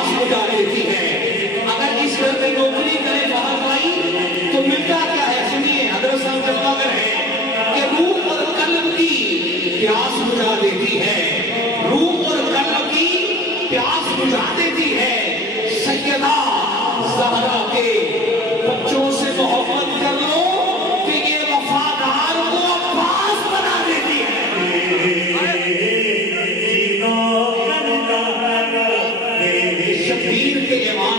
प्यास बुझा देती है। अगर इस घर में नौकरी करे बाहर भाई तो मिलता क्या है? सुनिए, हज़रत साहब जज्बागर है कि रूह और कल्ब की प्यास बुझा देती है, रूह और कल्ब की प्यास बुझा देती है। सैयदा ज़हरा के बच्चों से मोहब्बत कर लो कि ये वफादार को अब्बास बना देती है। शबीर के इमाम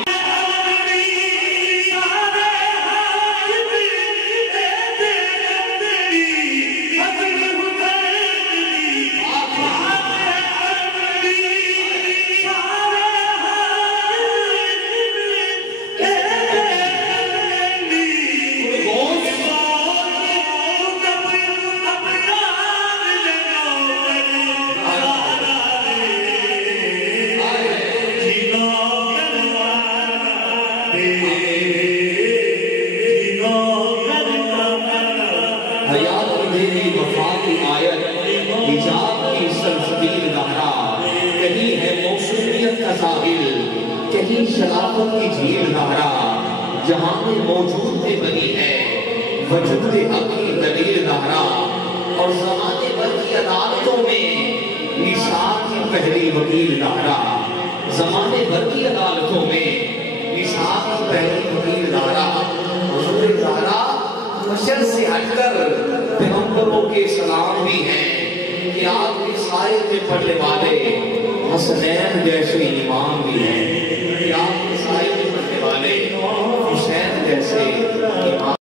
कहीं शराफत की झील नहरा जहां में मौजूद में बनी है वजूद हक की दलील नहरा। और ज़माने भर की अदालतों में निसाब की पहली वकील नहरा, ज़माने भर की अदालतों में निसाब की पहली वकील नहरा। हुज़ूर ज़हरा बशर से हटकर पैगंबरों के सलाम भी हैं कि आपके साए में पढ़ने वाले हसनैन जैसे इमाम भी हैं, कि आपके साए में पढ़ने वाले हुसैन जैसे इमाम